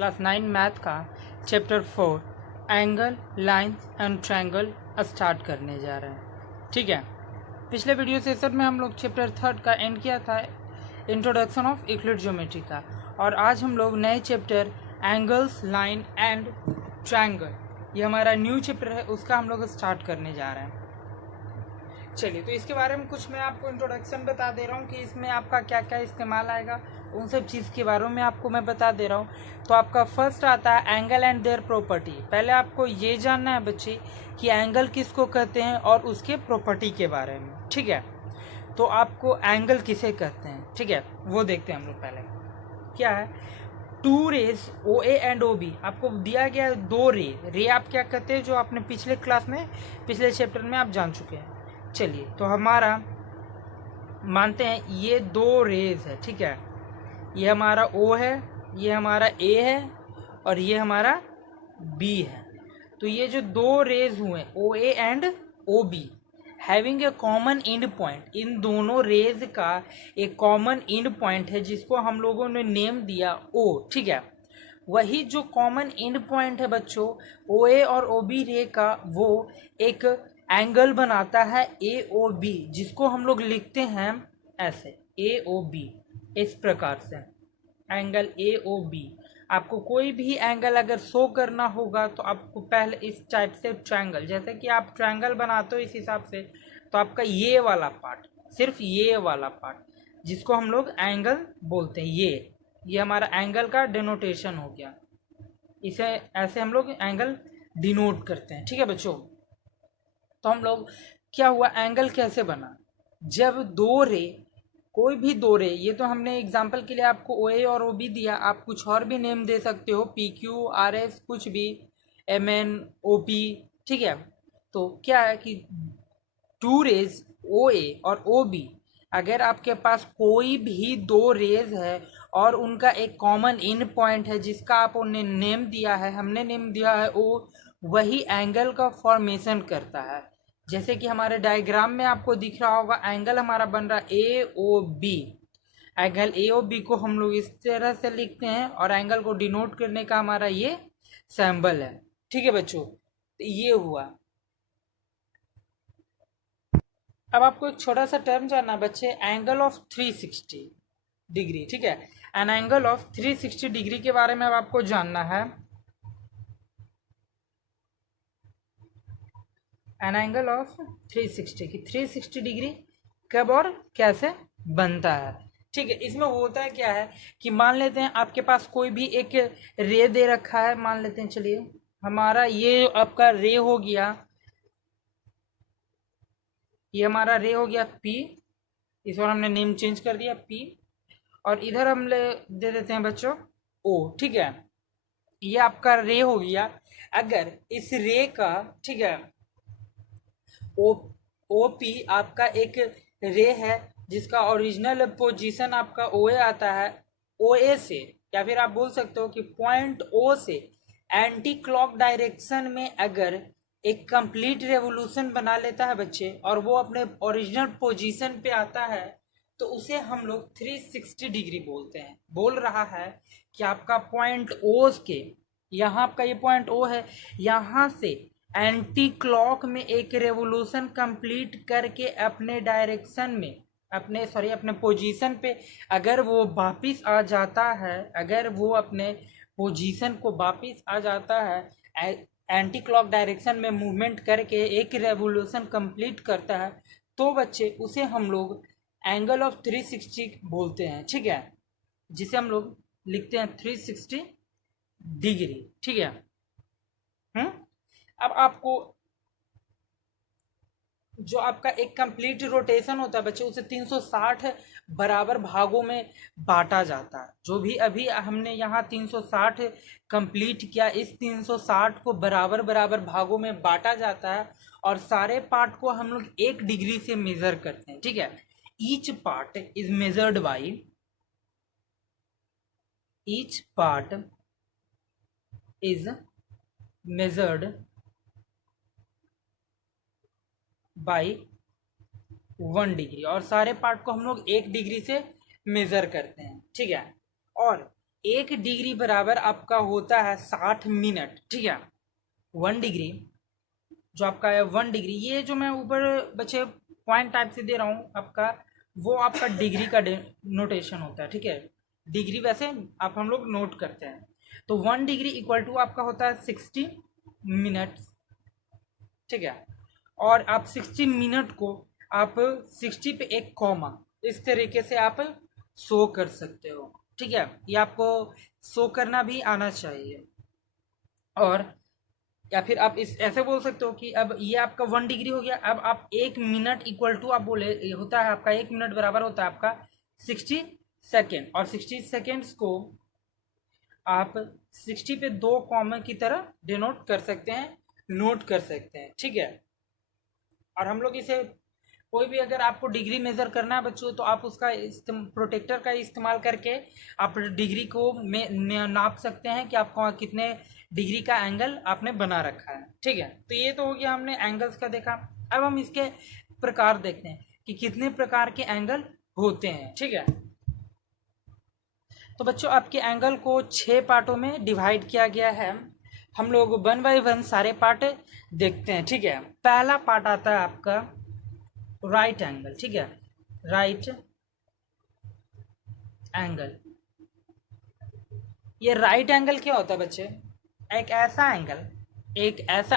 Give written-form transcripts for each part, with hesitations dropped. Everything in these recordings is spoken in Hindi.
क्लास 9 मैथ का chapter 4 angle lines and triangle start करने जा रहे हैं। ठीक है, पिछले वीडियो सेशन में हम लोग चैप्टर 3 का एंड किया था इंट्रोडक्शन ऑफ यूक्लिड ज्योमेट्री का, और आज हम लोग नए chapter angles line and triangle, ये हमारा न्यू चैप्टर है, उसका हम लोग स्टार्ट करने जा रहे हैं। चलिए, तो इसके बारे में कुछ मैं आपको इंट्रोडक्शन बता दे रहा हूँ कि इसमें आपका क्या क्या इस्तेमाल आएगा, उन सब चीज़ के बारे में आपको मैं बता दे रहा हूँ। तो आपका फर्स्ट आता है एंगल एंड देयर प्रॉपर्टी। पहले आपको ये जानना है बच्चे कि एंगल किसको कहते हैं और उसके प्रॉपर्टी के बारे में। ठीक है, तो आपको एंगल किसे कहते हैं, ठीक है, वो देखते हैं हम लोग। पहले क्या है, two rays O A and O B, आपको दिया गया है दो रे आप क्या कहते हैं, जो आपने पिछले क्लास में पिछले चैप्टर में आप जान चुके हैं। चलिए, तो हमारा मानते हैं ये दो रेज है। ठीक है, ये हमारा O है, ये हमारा A है और ये हमारा B है। तो ये जो दो रेज हुए OA and OB having a common end point, इन दोनों रेज का एक कॉमन एंड पॉइंट है जिसको हम लोगों ने नेम दिया O। ठीक है, वही जो कॉमन एंड पॉइंट है बच्चों OA और OB रे का, वो एक एंगल बनाता है AOB, जिसको हम लोग लिखते हैं ऐसे AOB, इस प्रकार से एंगल AOB। आपको कोई भी एंगल अगर शो करना होगा तो आपको पहले इस टाइप से ट्रायंगल, जैसे कि आप ट्रायंगल बनाते हो इस हिसाब से, तो आपका ये वाला पार्ट, सिर्फ ये वाला पार्ट जिसको हम लोग एंगल बोलते हैं, ये हमारा एंगल का डिनोटेशन हो गया। इसे ऐसे हम लोग एंगल डिनोट करते हैं। ठीक है बच्चों, तो हम लोग क्या हुआ, एंगल कैसे बना, जब दो रे, कोई भी दो रे, ये तो हमने एग्जांपल के लिए आपको ओ ए और ओ बी दिया, आप कुछ और भी नेम दे सकते हो, पी क्यू आर एस, कुछ भी, एम एन ओ पी। ठीक है, तो क्या है कि टू रेज ओ ए और ओ बी, अगर आपके पास कोई भी दो रेज है और उनका एक कॉमन इन पॉइंट है जिसका आपने नेम दिया है, हमने नेम दिया है ओ, वही एंगल का फॉर्मेशन करता है। जैसे कि हमारे डायग्राम में आपको दिख रहा होगा, एंगल हमारा बन रहा है A O B. Angle A O B को हम लोग इस तरह से लिखते हैं और एंगल को डिनोट करने का हमारा ये सिंबल है। ठीक है बच्चों, तो ये हुआ। अब आपको एक छोटा सा टर्म जानना बच्चे, एंगल ऑफ 360 डिग्री। ठीक है, एन एंगल ऑफ 360 डिग्री के बारे में अब आपको जानना है। एन एंगल ऑफ 360 की 360 डिग्री कब और कैसे बनता है। ठीक है, इसमें होता है क्या है कि मान लेते हैं आपके पास कोई भी एक रे दे रखा है, मान लेते हैं, चलिए हमारा ये आपका रे हो गया, ये हमारा रे हो गया P, इस बार हमने नेम चेंज कर दिया P, और इधर हम दे देते हैं बच्चों O। ठीक है, ये आपका रे हो गया। अगर इस रे का, ठीक है, ओ OP आपका एक रे है जिसका ओरिजिनल पोजीशन आपका OA आता है, OA से, या फिर आप बोल सकते हो कि पॉइंट O से एंटी क्लॉक डायरेक्शन में अगर एक कंप्लीट रेवोल्यूशन बना लेता है बच्चे, और वो अपने ओरिजिनल पोजीशन पे आता है, तो उसे हम लोग 360 डिग्री बोलते हैं। बोल रहा है कि आपका पॉइंट O के, यहाँ आपका ये पॉइंट O है, यहाँ से एंटी क्लॉक में एक रेवोल्यूशन कंप्लीट करके अपने डायरेक्शन में, अपने पोजीशन पे अगर वो वापिस आ जाता है, अगर वो अपने पोजीशन को वापिस आ जाता है, एंटी क्लॉक डायरेक्शन में मूवमेंट करके एक रेवोल्यूशन कंप्लीट करता है, तो बच्चे उसे हम लोग एंगल ऑफ 360 बोलते हैं। ठीक है, जिसे हम लोग लिखते हैं 360 डिग्री। ठीक है, अब आपको जो आपका एक कंप्लीट रोटेशन होता है बच्चे, उसे 360 बराबर भागों में बांटा जाता है। जो भी अभी हमने यहाँ 360 कंप्लीट किया, इस 360 को बराबर बराबर भागों में बांटा जाता है, और सारे पार्ट को हम लोग 1 डिग्री से मेजर करते हैं। ठीक है, each part is measured by, each part is measured by 1 degree, और सारे पार्ट को हम लोग 1 डिग्री से मेजर करते हैं। ठीक है, और 1 डिग्री बराबर आपका होता है 60 मिनट, ठीक है। 1 डिग्री जो आपका है 1 डिग्री, ये जो मैं ऊपर बच्चे पॉइंट टाइप से दे रहा हूँ आपका, वो आपका डिग्री का नोटेशन होता है, ठीक है। डिग्री वैसे आप हम लोग नोट करते हैं। तो 1 डिग्री इक्वल टू आपका होता है 60 मिनट्स, ठीक है। और आप 60 मिनट को आप 60 पे एक कॉमा इस तरीके से आप शो कर सकते हो, ठीक है। ये आपको शो करना भी आना चाहिए। और या फिर आप इस ऐसे बोल सकते हो कि अब ये आपका 1 डिग्री हो गया, अब आप 1 मिनट इक्वल टू आप बोले होता है आपका 1 मिनट बराबर होता है आपका 60 सेकेंड, और 60 सेकेंड्स को आप 60 पे 2 कॉमा की तरह डिनोट कर सकते हैं, नोट कर सकते हैं, ठीक है। और हम लोग इसे कोई भी अगर आपको डिग्री मेजर करना है बच्चों, तो आप उसका प्रोटेक्टर का इस्तेमाल करके आप डिग्री को में नाप सकते हैं कि आपको कितने डिग्री का एंगल आपने बना रखा है, ठीक है। तो ये तो हो गया, हमने एंगल्स का देखा। अब हम इसके प्रकार देखते हैं कि कितने प्रकार के एंगल होते हैं, ठीक है। तो बच्चों आपके एंगल को 6 पार्टों में डिवाइड किया गया है। हम लोग 1 बाय 1 सारे पार्ट देखते हैं, ठीक है। पहला पार्ट आता है आपका राइट एंगल, ठीक है। राइट एंगल, ये राइट एंगल क्या होता है बच्चे? एक ऐसा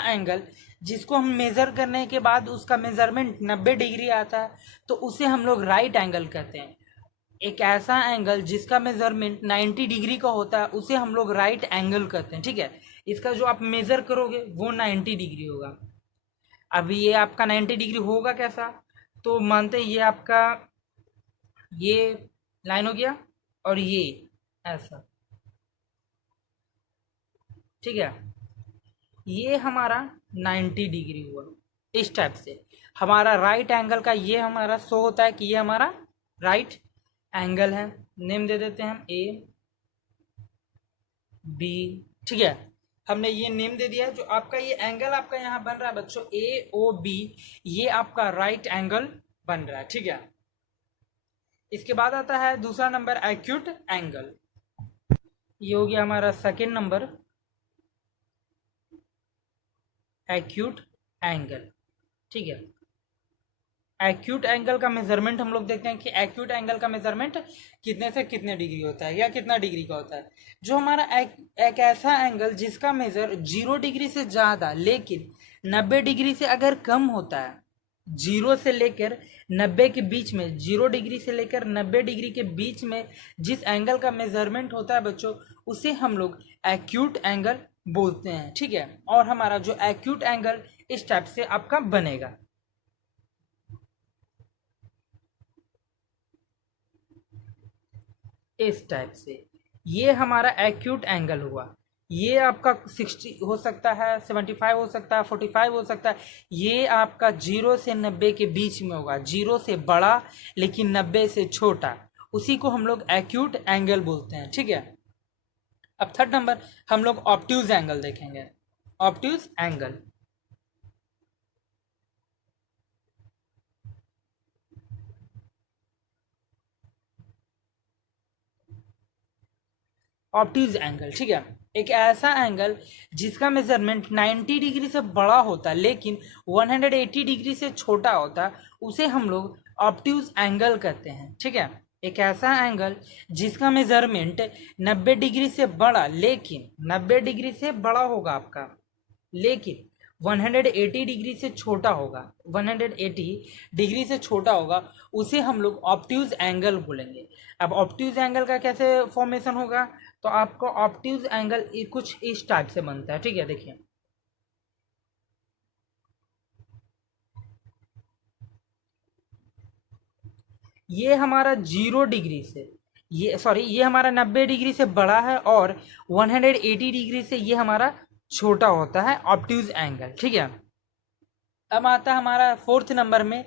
एंगल जिसको हम मेजर करने के बाद उसका मेजरमेंट 90 डिग्री आता है, तो उसे हम लोग राइट एंगल कहते हैं। एक ऐसा एंगल जिसका मेजरमेंट 90 डिग्री का होता है उसे हम लोग राइट एंगल कहते हैं, ठीक है। इसका जो आप मेजर करोगे वो 90 डिग्री होगा। अब ये आपका 90 डिग्री होगा कैसा? तो मानते हैं ये आपका ये लाइन हो गया और ये ऐसा, ठीक है। ये हमारा 90 डिग्री हुआ। इस टाइप से हमारा राइट एंगल का ये हमारा शो होता है कि ये हमारा राइट एंगल है। नेम दे देते हैं हम ए बी, ठीक है। हमने ये नेम दे दिया। जो आपका ये एंगल आपका यहाँ बन रहा है बच्चों ए ओ बी, ये आपका राइट एंगल बन रहा है, ठीक है। इसके बाद आता है दूसरा नंबर एक्यूट एंगल। ये हो गया हमारा सेकेंड नंबर एक्यूट एंगल, ठीक है। एक्यूट एंगल का मेजरमेंट हम लोग देखते हैं कि एक्यूट एंगल का मेजरमेंट कितने से कितने डिग्री होता है या कितना डिग्री का होता है। जो हमारा एक ऐसा एंगल जिसका मेजर 0 डिग्री से ज़्यादा लेकिन 90 डिग्री से अगर कम होता है, 0 से लेकर 90 के बीच में, 0 डिग्री से लेकर 90 डिग्री के बीच में जिस एंगल का मेजरमेंट होता है बच्चों, उसे हम लोग एक्यूट एंगल बोलते हैं, ठीक है। और हमारा जो एक्यूट एंगल इस टाइप से आपका बनेगा। इस टाइप से ये हमारा एक्यूट एंगल हुआ। ये आपका 60 हो सकता है, 75 हो सकता है, 45 हो सकता है। ये आपका 0 से 90 के बीच में होगा, 0 से बड़ा लेकिन 90 से छोटा, उसी को हम लोग एक्यूट एंगल बोलते हैं, ठीक है। अब थर्ड नंबर हम लोग ऑब्ट्यूज एंगल देखेंगे। ऑब्ट्यूज एंगल, ऑब्ट्यूज एंगल, ठीक है। एक ऐसा एंगल जिसका मेजरमेंट 90 डिग्री से बड़ा होता है लेकिन 180 डिग्री से छोटा होता है, उसे हम लोग ऑब्ट्यूज एंगल कहते हैं, ठीक है। एक ऐसा एंगल जिसका मेजरमेंट 90 डिग्री से बड़ा लेकिन 90 डिग्री से बड़ा होगा आपका, लेकिन 180 डिग्री से छोटा होगा, 180 डिग्री से छोटा होगा, उसे हम लोग ऑब्ट्यूज एंगल बोलेंगे। अब ऑब्ट्यूज एंगल का कैसे फॉर्मेशन होगा? तो आपको ऑब्ट्यूज एंगल कुछ इस टाइप से बनता है, ठीक है। देखिए ये हमारा 0 डिग्री से, ये सॉरी ये हमारा 90 डिग्री से बड़ा है और 180 डिग्री से ये हमारा छोटा होता है ऑब्ट्यूज एंगल, ठीक है। अब आता है हमारा फोर्थ नंबर में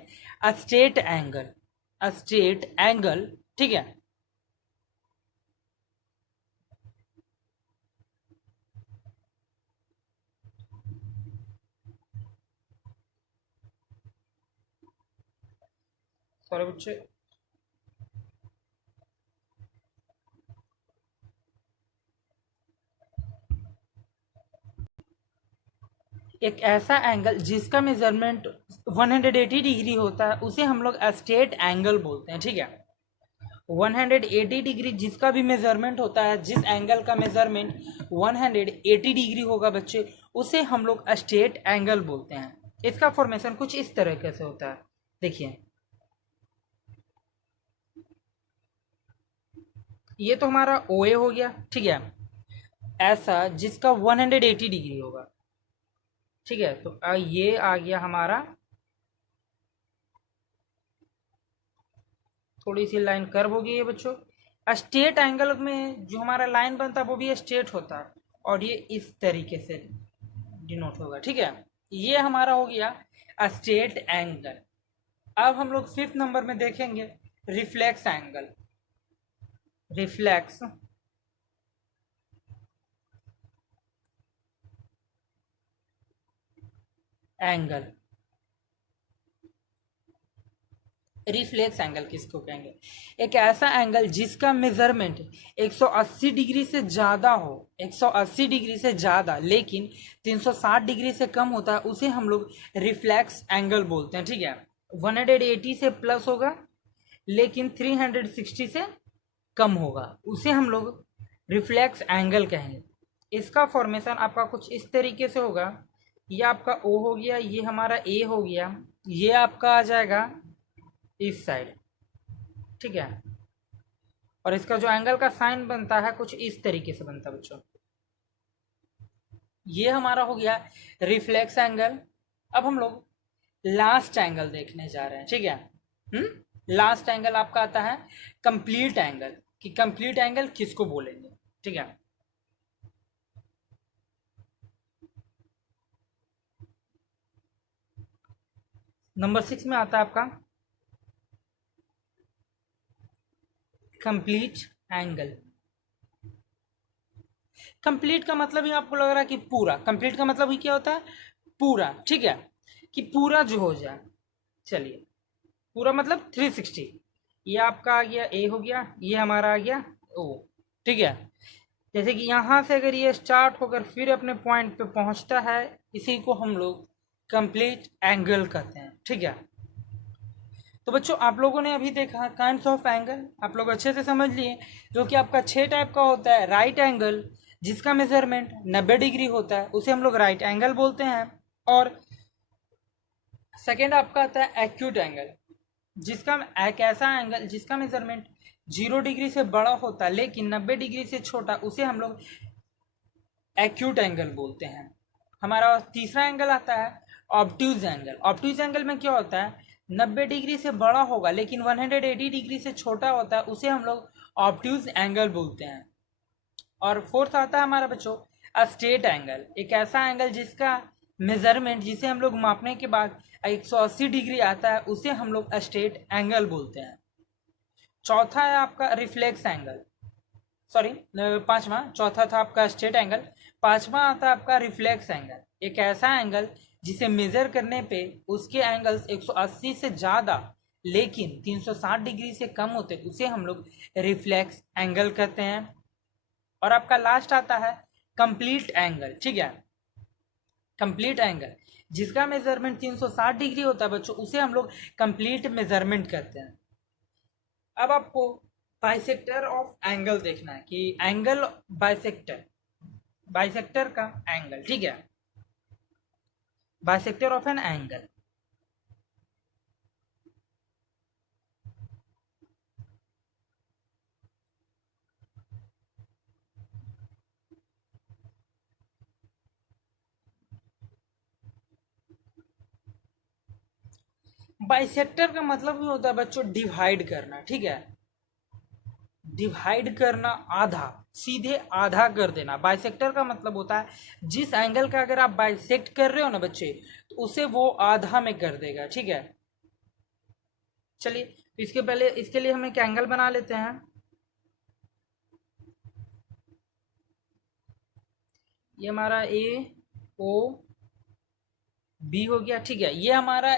स्ट्रेट एंगल। स्ट्रेट एंगल, ठीक है। सॉरी बच्चे, एक ऐसा एंगल जिसका मेजरमेंट 180 डिग्री होता है उसे हम लोग स्ट्रेट एंगल बोलते हैं। ठीक है, 180 डिग्री जिसका भी मेजरमेंट होता है, जिस एंगल का मेजरमेंट 180 डिग्री होगा बच्चे, उसे हम लोग स्ट्रेट एंगल बोलते हैं। इसका फॉर्मेशन कुछ इस तरीके से होता है, देखिए ये तो हमारा OA हो गया। ठीक है, ऐसा जिसका 180 डिग्री होगा। ठीक है, तो ये आ गया हमारा, थोड़ी सी लाइन कर्व होगी ये बच्चों। स्ट्रेट एंगल में जो हमारा लाइन बनता है वो भी स्ट्रेट होता है, और ये इस तरीके से डिनोट होगा। ठीक है, ये हमारा हो गया स्ट्रेट एंगल। अब हम लोग 5th नंबर में देखेंगे reflex angle. Reflex angle, reflex angle किसको कहेंगे? एक ऐसा एंगल जिसका मेजरमेंट 180 डिग्री से ज़्यादा हो, 180 डिग्री से ज़्यादा लेकिन 360 डिग्री से कम होता है, उसे हम लोग रिफ्लेक्स एंगल बोलते हैं। ठीक है, 180 से प्लस होगा लेकिन 360 से कम होगा, उसे हम लोग रिफ्लेक्स एंगल कहेंगे। इसका फॉर्मेशन आपका कुछ इस तरीके से होगा, ये आपका O हो गया, ये हमारा A हो गया, ये आपका आ जाएगा इस साइड। ठीक है, और इसका जो एंगल का साइन बनता है कुछ इस तरीके से बनता है बच्चों। ये हमारा हो गया रिफ्लेक्स एंगल। अब हम लोग लास्ट एंगल देखने जा रहे हैं। ठीक है, लास्ट एंगल आपका आता है कंप्लीट एंगल, कि कंप्लीट एंगल किसको बोलेंगे। ठीक है, नंबर 6 में आता है आपका कंप्लीट एंगल। कंप्लीट का मतलब ही आपको लग रहा है कि पूरा, कंप्लीट का मतलब ही क्या होता है? पूरा। ठीक है, कि पूरा जो हो जाए। चलिए, पूरा मतलब 360। ये आपका आ गया A हो गया, ये हमारा आ गया O। ठीक है, जैसे कि यहाँ से अगर ये स्टार्ट होकर फिर अपने पॉइंट पे पहुँचता है, इसी को हम लोग कंप्लीट एंगल कहते हैं। ठीक है, तो बच्चों आप लोगों ने अभी देखा काइंड्स ऑफ एंगल, आप लोग अच्छे से समझ लिए, जो कि आपका 6 टाइप का होता है। राइट एंगल जिसका मेजरमेंट 90 डिग्री होता है उसे हम लोग राइट एंगल बोलते हैं। और सेकेंड आपका आता है एक्यूट एंगल, जिसका एक ऐसा एंगल जिसका मेजरमेंट 0 डिग्री से बड़ा होता है लेकिन 90 डिग्री से छोटा, उसे हम लोग एक्यूट एंगल बोलते हैं। हमारा तीसरा एंगल आता है ऑब्ट्यूज एंगल। ऑब्ट्यूज एंगल में क्या होता है? 90 डिग्री से बड़ा होगा लेकिन 180 डिग्री से छोटा होता है, उसे हम लोग ऑब्ट्यूज एंगल बोलते हैं। और फोर्थ आता है हमारा बच्चों स्ट्रेट एंगल, एक ऐसा एंगल जिसका मेजरमेंट, जिसे हम लोग मापने के बाद 180 डिग्री आता है, उसे हम लोग स्ट्रेट एंगल बोलते हैं। चौथा है आपका रिफ्लेक्स एंगल, सॉरी पांचवा, चौथा था आपका स्ट्रेट एंगल, पांचवा आता है आपका रिफ्लेक्स एंगल, एक ऐसा एंगल जिसे मेजर करने पे उसके एंगल्स 180 से ज़्यादा लेकिन 360 डिग्री से कम होते, उसे हम लोग रिफ्लेक्स एंगल कहते हैं। और आपका लास्ट आता है कंप्लीट एंगल। ठीक है, कंप्लीट एंगल जिसका मेजरमेंट 360 डिग्री होता है बच्चों, उसे हम लोग कंप्लीट मेजरमेंट करते हैं। अब आपको बाइसेक्टर ऑफ एंगल देखना है कि एंगल बाइसेक्टर, बाइसेक्टर का एंगल। ठीक है, bisector of an angle. Bisector का मतलब ही होता है बच्चों डिवाइड करना। ठीक है, डिवाइड करना, आधा, सीधे आधा कर देना। बाइसेक्टर का मतलब होता है जिस एंगल का अगर आप बाइसेक्ट कर रहे हो ना बच्चे, तो उसे वो आधा में कर देगा। ठीक है, चलिए इसके पहले इसके लिए हम एक एंगल बना लेते हैं। ये हमारा AOB हो गया। ठीक है, ये हमारा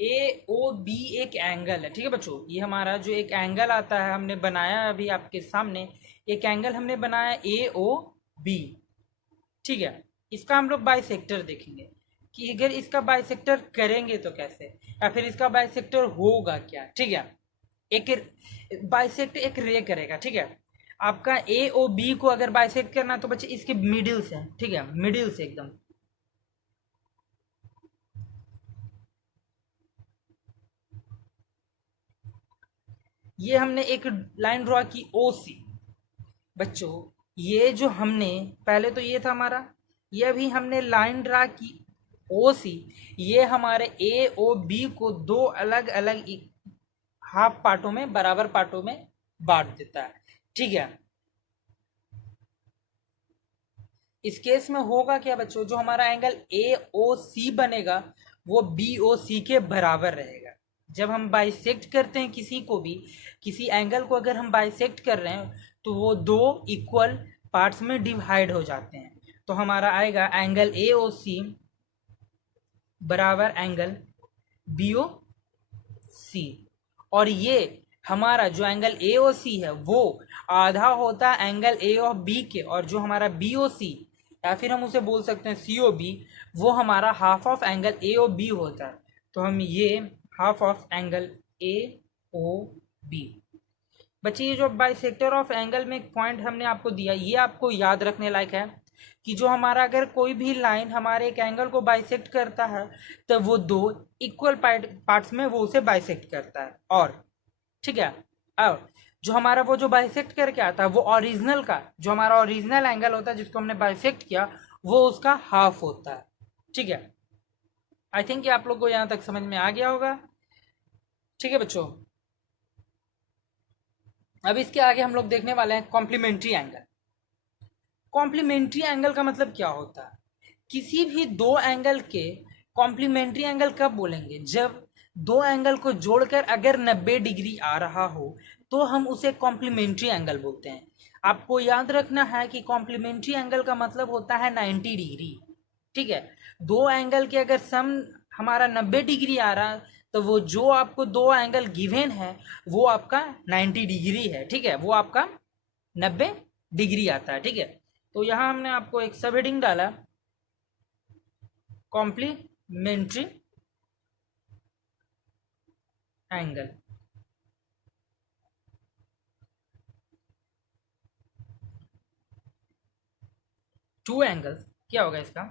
AOB एक एंगल है। ठीक है बच्चों, ये हमारा जो एक एंगल आता है हमने बनाया अभी आपके सामने, एक एंगल हमने बनाया AOB। ठीक है, इसका हम लोग बाइसेक्टर देखेंगे। कि अगर इसका बाइसेक्टर करेंगे तो कैसे, या फिर इसका बाइसेक्टर होगा क्या। ठीक है, एक बाइसेक्ट एक रे करेगा। ठीक है, आपका ए और बी को अगर बाइसेक्ट करना तो बच्चे इसके मिडिल से, ठीक है, मिडिल से एकदम, ये हमने एक लाइन ड्रॉ की ओ सी। बच्चों ये जो हमने पहले तो ये था हमारा, ये अभी हमने लाइन ड्रा की ओ सी, ये हमारे ए ओ बी को दो अलग अलग हाफ पार्टों में, बराबर पार्टों में बांट देता है। ठीक है, इस केस में होगा क्या बच्चों, जो हमारा एंगल ए ओ सी बनेगा वो बी ओ सी के बराबर रहेगा। जब हम बाइसेक्ट करते हैं किसी को भी, किसी एंगल को अगर हम बाइसेक्ट कर रहे हैं तो वो दो इक्वल पार्ट्स में डिवाइड हो जाते हैं। तो हमारा आएगा एंगल ए ओ सी बराबर एंगल बी ओ सी, और ये हमारा जो एंगल ए ओ सी है वो आधा होता है एंगल ए ऑफ बी के, और जो हमारा बी ओ सी या फिर हम उसे बोल सकते हैं सी ओ बी, वो हमारा half of angle A O B होता है। तो हम ये half of angle A O B. बच्चे ये जो बाइसेक्टर ऑफ एंगल में एक पॉइंट हमने आपको दिया, ये आपको याद रखने लायक है कि जो हमारा अगर कोई भी लाइन हमारे एक एंगल को बाइसेक्ट करता है तो वो दो इक्वल पार्ट्स में वो उसे बाइसेक्ट करता है। और ठीक है, और जो हमारा वो जो बाइसेक्ट करके आता है वो ओरिजिनल का, जो हमारा ओरिजिनल एंगल होता है जिसको हमने बाइसेक्ट किया, वो उसका हाफ होता है। ठीक है, आई थिंक आप लोग को यहाँ तक समझ में आ गया होगा। ठीक है बच्चों, अब इसके आगे हम लोग देखने वाले हैं कॉम्प्लीमेंट्री एंगल। कॉम्प्लीमेंट्री एंगल का मतलब क्या होता है, किसी भी दो एंगल के कॉम्प्लीमेंट्री एंगल कब बोलेंगे, जब दो एंगल को जोड़कर अगर 90 डिग्री आ रहा हो तो हम उसे कॉम्प्लीमेंट्री एंगल बोलते हैं। आपको याद रखना है कि कॉम्प्लीमेंट्री एंगल का मतलब होता है 90 डिग्री। ठीक है, दो एंगल के अगर सम हमारा 90 डिग्री आ रहा तो वो जो आपको दो एंगल गिवन है वो आपका 90 डिग्री है। ठीक है, वो आपका 90 डिग्री आता है। ठीक है, तो यहाँ हमने आपको एक सब हेडिंग डाला कॉम्प्लीमेंट्री एंगल। टू एंगल्स क्या होगा इसका,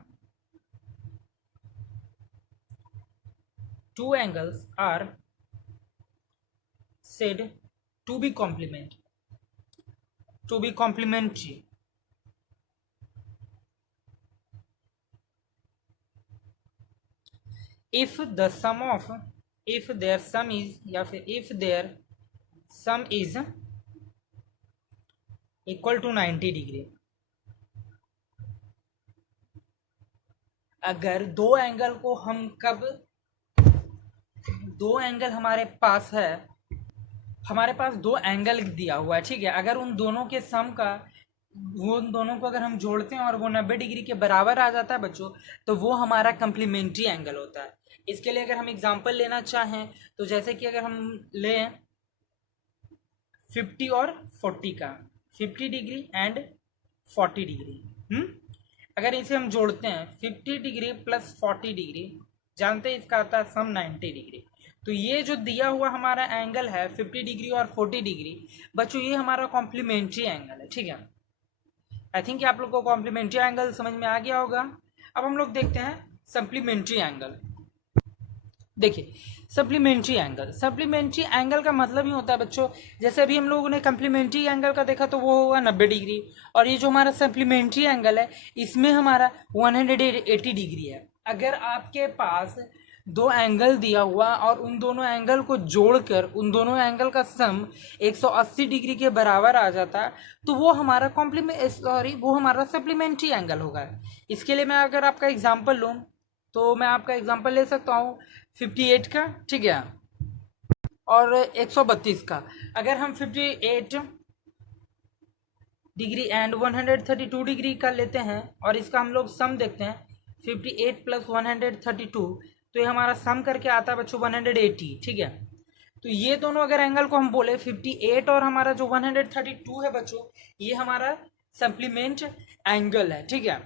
two angles are said to be complementary if the sum of, if their sum is, या फिर if their sum is equal to 90 degree. अगर दो एंगल को हम कब, दो एंगल हमारे पास है, हमारे पास दो एंगल दिया हुआ है। ठीक है, अगर उन दोनों के सम का, वो उन दोनों को अगर हम जोड़ते हैं और वो 90 डिग्री के बराबर आ जाता है बच्चों, तो वो हमारा कम्प्लीमेंट्री एंगल होता है। इसके लिए अगर हम एग्जांपल लेना चाहें तो जैसे कि अगर हम लें 50 और 40 का, 50 डिग्री एंड 40 डिग्री, अगर इसे हम जोड़ते हैं 50 डिग्री प्लस 40 डिग्री, जानते हैं इसका आता है सम 90 डिग्री। तो ये जो दिया हुआ हमारा एंगल है 50 डिग्री और 40 डिग्री बच्चों, ये हमारा कॉम्प्लीमेंट्री एंगल है। ठीक है, आई थिंक आप लोग को कॉम्प्लीमेंट्री एंगल समझ में आ गया होगा। अब हम लोग देखते हैं सप्लीमेंट्री एंगल। देखिए सप्लीमेंट्री एंगल, सप्लीमेंट्री एंगल का मतलब ही होता है बच्चों, जैसे अभी हम लोगों ने कम्प्लीमेंट्री एंगल का देखा तो वो होगा 90 डिग्री, और ये जो हमारा सप्लीमेंट्री एंगल है इसमें हमारा 180 डिग्री है। अगर आपके पास दो एंगल दिया हुआ और उन दोनों एंगल को जोड़कर उन दोनों एंगल का सम 180 डिग्री के बराबर आ जाता है तो वो हमारा वो हमारा सप्लीमेंट्री एंगल होगा। इसके लिए मैं अगर आपका एग्जांपल लूँ तो मैं आपका एग्जांपल ले सकता हूँ 58 का, ठीक है, और 132 का। अगर हम 58 डिग्री एंड 132 डिग्री का लेते हैं और इसका हम लोग सम देखते हैं 58 प्लस 132, तो ये हमारा सम करके आता है बच्चों 180। ठीक है, तो ये दोनों अगर एंगल को हम बोले 58 और हमारा जो 132 है बच्चों, ये हमारा सप्लीमेंट एंगल है। ठीक है,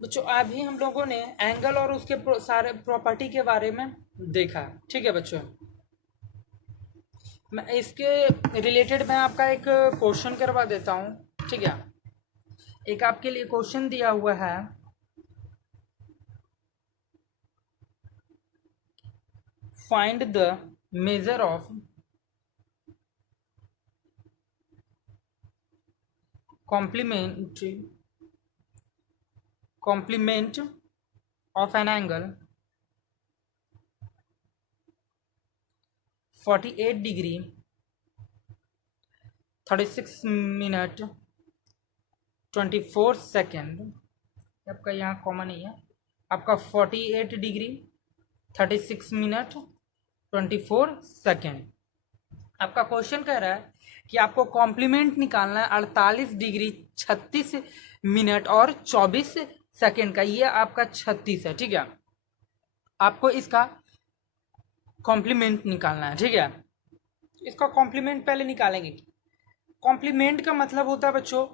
बच्चों अभी हम लोगों ने एंगल और उसके सारे प्रॉपर्टी के बारे में देखा, ठीक है बच्चों। मैं इसके रिलेटेड मैं आपका एक क्वेश्चन करवा देता हूँ, ठीक है। एक आपके लिए क्वेश्चन दिया हुआ है, find the measure of complement of an angle 48 degree 36 minute 24 second. आपका यहाँ कॉमन नहीं है, आपका 48 डिग्री 36 मिनट 24 सेकेंड। आपका क्वेश्चन कह रहा है कि आपको कॉम्प्लीमेंट निकालना है 48 डिग्री 36 मिनट और 24 सेकेंड का। ये आपका 36 है, ठीक है। आपको इसका कॉम्प्लीमेंट निकालना है, ठीक है। इसका कॉम्प्लीमेंट पहले निकालेंगे। कॉम्प्लीमेंट का मतलब होता है बच्चों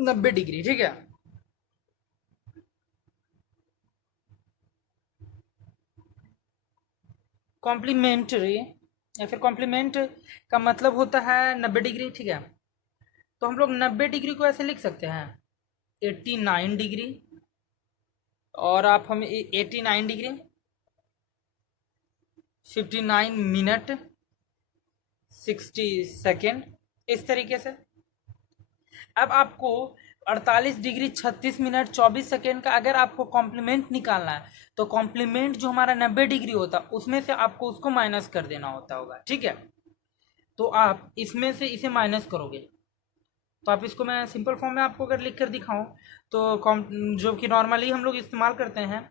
90 डिग्री, ठीक है। कॉम्प्लीमेंट्री या फिर कॉम्प्लीमेंट का मतलब होता है 90 डिग्री, ठीक है। तो हम लोग 90 डिग्री को ऐसे लिख सकते हैं 89 डिग्री, और आप हम 89 डिग्री 59 मिनट 60 सेकेंड, इस तरीके से। अब आपको 48 डिग्री 36 मिनट 24 सेकेंड का अगर आपको कॉम्प्लीमेंट निकालना है तो कॉम्प्लीमेंट जो हमारा 90 डिग्री होता है उसमें से आपको उसको माइनस कर देना होता होगा, ठीक है। तो आप इसमें से इसे माइनस करोगे, तो आप इसको मैं सिंपल फॉर्म में आपको अगर लिख कर दिखाऊं तो जो कि नॉर्मली हम लोग इस्तेमाल करते हैं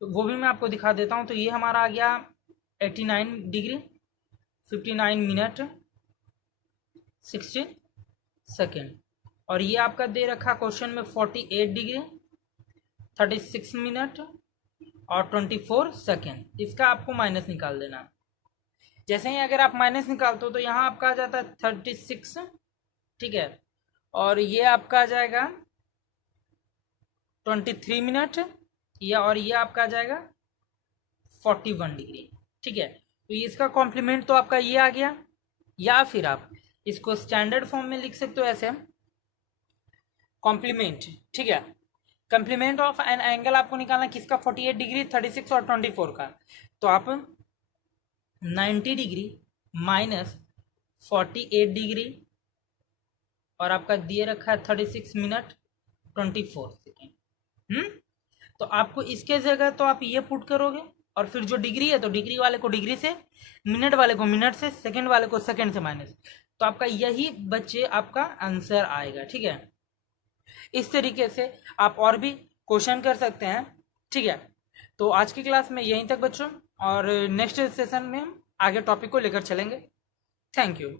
तो वो भी मैं आपको दिखा देता हूं। तो ये हमारा आ गया 89 डिग्री 59 मिनट 60 सेकेंड, और ये आपका दे रखा क्वेश्चन में 48 डिग्री 36 मिनट और 24 सेकेंड। इसका आपको माइनस निकाल देना। जैसे ही अगर आप माइनस निकालते हो तो यहाँ आपका आ जाता है 36, ठीक है, और ये आपका आ जाएगा 23 मिनट, या और ये आपका आ जाएगा 41 डिग्री, ठीक है। तो इसका कॉम्प्लीमेंट तो आपका ये आ गया, या फिर आप इसको स्टैंडर्ड फॉर्म में लिख सकते हो ऐसे, कॉम्प्लीमेंट, ठीक है। कॉम्प्लीमेंट ऑफ एन एंगल आपको निकालना किसका, 48 डिग्री 36 और 24 का। तो आप 90 डिग्री माइनस 48 डिग्री और आपका दिए रखा है 36 मिनट 24 सेकेंड। तो आपको इसके जगह तो आप ये पुट करोगे, और फिर जो डिग्री है तो डिग्री वाले को डिग्री से, मिनट वाले को मिनट से, सेकंड वाले को सेकंड से माइनस, तो आपका यही बच्चे आपका आंसर आएगा, ठीक है। इस तरीके से आप और भी क्वेश्चन कर सकते हैं, ठीक है। तो आज की क्लास में यहीं तक बच्चों, और नेक्स्ट सेशन में हम आगे टॉपिक को लेकर चलेंगे। Thank you.